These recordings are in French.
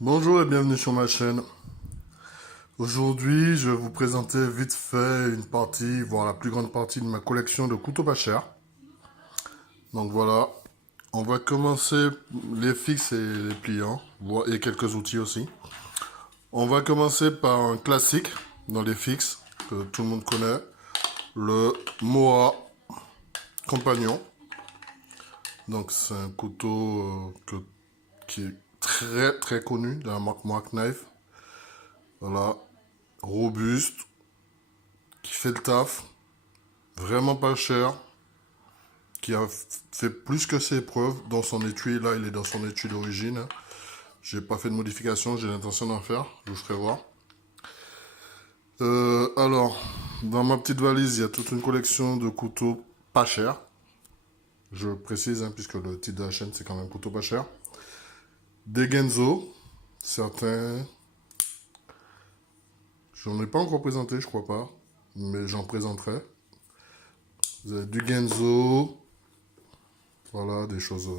Bonjour et bienvenue sur ma chaîne. Aujourd'hui, je vais vous présenter vite fait une partie, voire la plus grande partie de ma collection de couteaux pas chers. Donc voilà, on va commencer les fixes et les pliants, et quelques outils aussi. On va commencer par un classique dans les fixes que tout le monde connaît, le Moa Compagnon. Donc c'est un couteau qui est très très connu de la marque Moa Knife. Voilà, robuste, qui fait le taf, vraiment pas cher, qui a fait plus que ses preuves dans son étui. Là, il est dans son étui d'origine. J'ai pas fait de modification, j'ai l'intention d'en faire, je vous ferai voir. Alors, dans ma petite valise, il y a toute une collection de couteaux pas chers. Je précise, hein, puisque le titre de la chaîne, c'est quand même couteau pas cher. Des Genzo, certains, j'en ai pas encore présenté, je crois pas, mais j'en présenterai. Vous avez du Genzo, voilà, des choses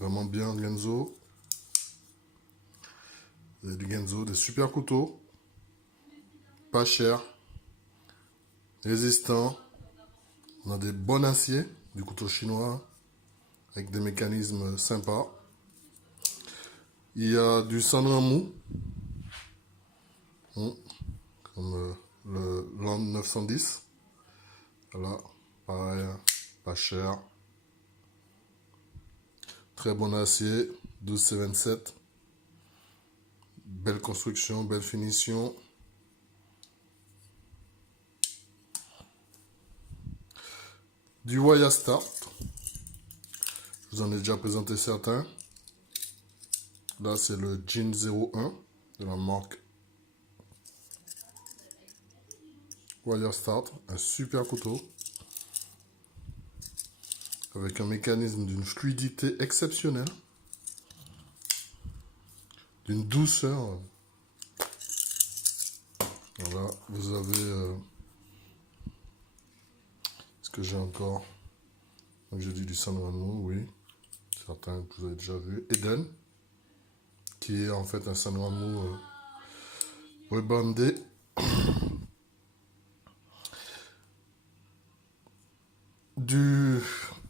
vraiment bien Genzo. Vous avez du Genzo, des super couteaux, pas chers, résistants. On a des bons aciers, du couteau chinois, avec des mécanismes sympas. Il y a du Sanramou, comme le Land 910. Voilà, pareil, hein, pas cher. Très bon acier, 12C27. Belle construction, belle finition. Du Waya Start. Je vous en ai déjà présenté certains. Là, c'est le Jean 01 de la marque Wire Start. Un super couteau. Avec un mécanisme d'une fluidité exceptionnelle. D'une douceur. Voilà, vous avez... Est-ce que j'ai encore... Donc j'ai dit du Sanremo, oui. Certains que vous avez déjà vu. Eden, qui est en fait un Sanremo rebandé.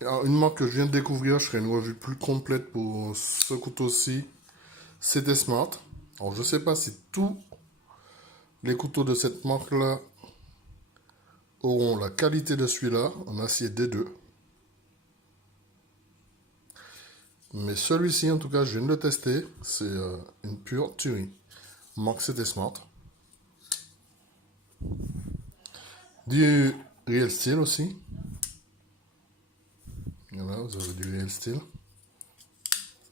Alors, une marque que je viens de découvrir, je ferai une revue plus complète pour ce couteau-ci. C'était Smart. Alors je ne sais pas si tous les couteaux de cette marque-là auront la qualité de celui-là, en acier D2. Mais celui-ci, en tout cas, je viens de le tester. C'est une pure tuerie. Marque C'était Smart. Du Real Steel aussi. Voilà, vous avez du Real Steel.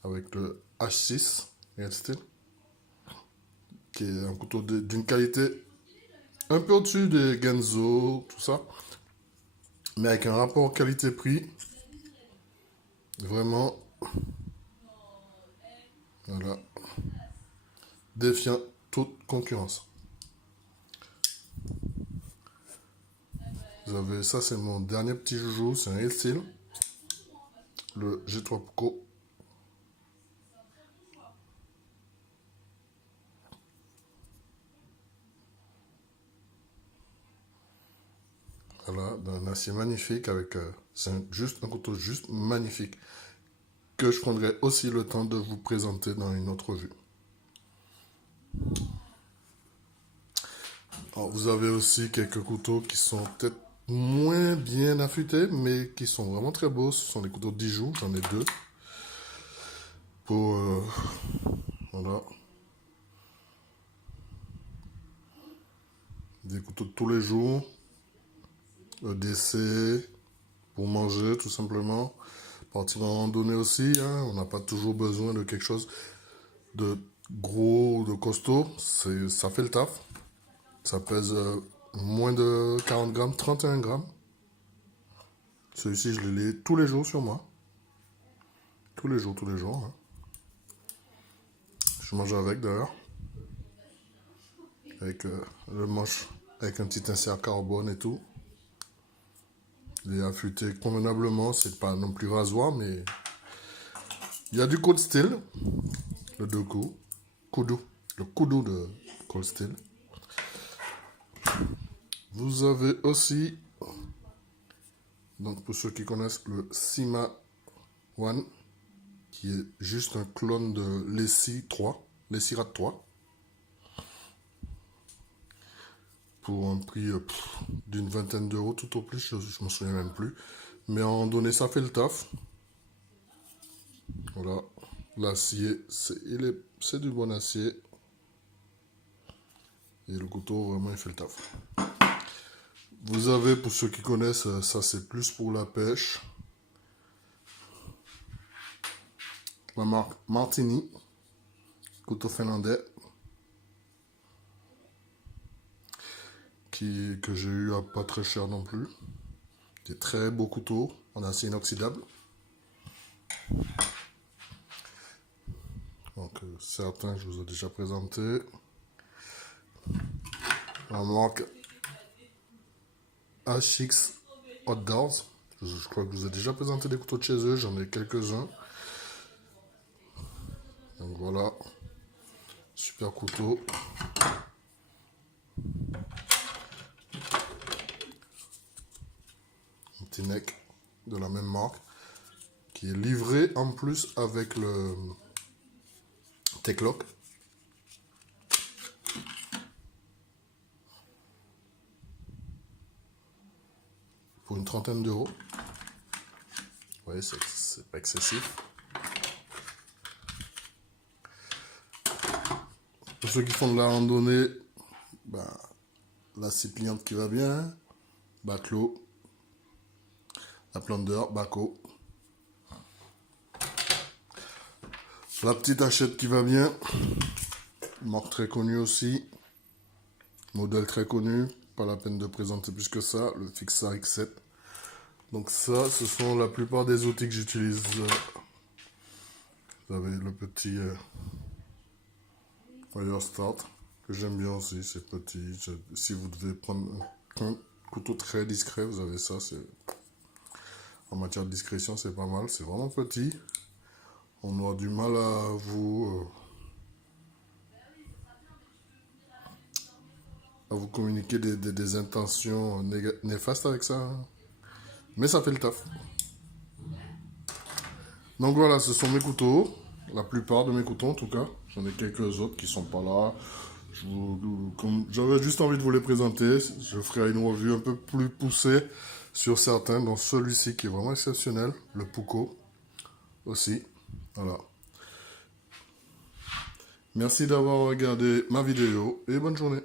Avec le H6 Real Steel. Qui est un couteau d'une qualité un peu au-dessus des Genzo, tout ça. Mais avec un rapport qualité-prix vraiment, voilà, défiant toute concurrence. Vous avez, ça c'est mon dernier petit joujou, c'est un Real Steel. Le G3 Pro. Voilà, d'un acier magnifique avec... c'est juste un couteau juste magnifique que je prendrai aussi le temps de vous présenter dans une autre vue. Alors, vous avez aussi quelques couteaux qui sont peut-être moins bien affûtés, mais qui sont vraiment très beaux. Ce sont des couteaux Dijou, j'en ai deux. Pour... voilà. Des couteaux de tous les jours. EDC, pour manger tout simplement. Partir en randonnée aussi, hein, on n'a pas toujours besoin de quelque chose de gros, de costaud. Ça fait le taf. Ça pèse moins de 40 grammes, 31 grammes. Celui-ci, je l'ai tous les jours sur moi. Tous les jours, tous les jours. Hein. Je mange avec d'ailleurs. Avec le manche, avec un petit insert carbone et tout. Il est affûté convenablement, c'est pas non plus rasoir, mais il y a du code style, le deux coups. le couteau de Cold Steel. Vous avez aussi, donc pour ceux qui connaissent, le Sima One, qui est juste un clone de l'Essie 3, l'Essie Rat 3, pour un prix d'une vingtaine d'euros tout au plus, je ne m'en souviens même plus. Mais en donné, ça fait le taf. Voilà, l'acier, c'est du bon acier. Et le couteau, vraiment, il fait le taf. Vous avez, pour ceux qui connaissent, ça c'est plus pour la pêche. La marque Martini, couteau finlandais, que j'ai eu à pas très cher non plus. Des très beaux couteaux en acier inoxydable. Donc certains je vous ai déjà présenté. La marque HX Outdoors. Je crois que je vous ai déjà présenté des couteaux de chez eux, j'en ai quelques-uns. Donc voilà, super couteau. Un petit neck de la même marque, qui est livré en plus avec le Techlock. Pour une trentaine d'euros. Vous voyez, c'est pas excessif. Pour ceux qui font de la randonnée, ben, la scie pliante qui va bien, Baclo, la Plunder, Baco. La petite hachette qui va bien, marque très connue aussi, modèle très connu, pas la peine de présenter plus que ça, le Fixa X7. Donc ça, ce sont la plupart des outils que j'utilise. Vous avez le petit Fire Start, que j'aime bien aussi, c'est petit. Si vous devez prendre un couteau très discret, vous avez ça. En matière de discrétion, c'est pas mal. C'est vraiment petit. On aura du mal à vous communiquer des intentions néfastes avec ça. Hein. Mais ça fait le taf. Donc voilà, ce sont mes couteaux. La plupart de mes couteaux en tout cas. J'en ai quelques autres qui sont pas là. J'avais juste envie de vous les présenter. Je ferai une revue un peu plus poussée sur certains, dont celui-ci qui est vraiment exceptionnel, le Puko aussi. Voilà. Merci d'avoir regardé ma vidéo et bonne journée.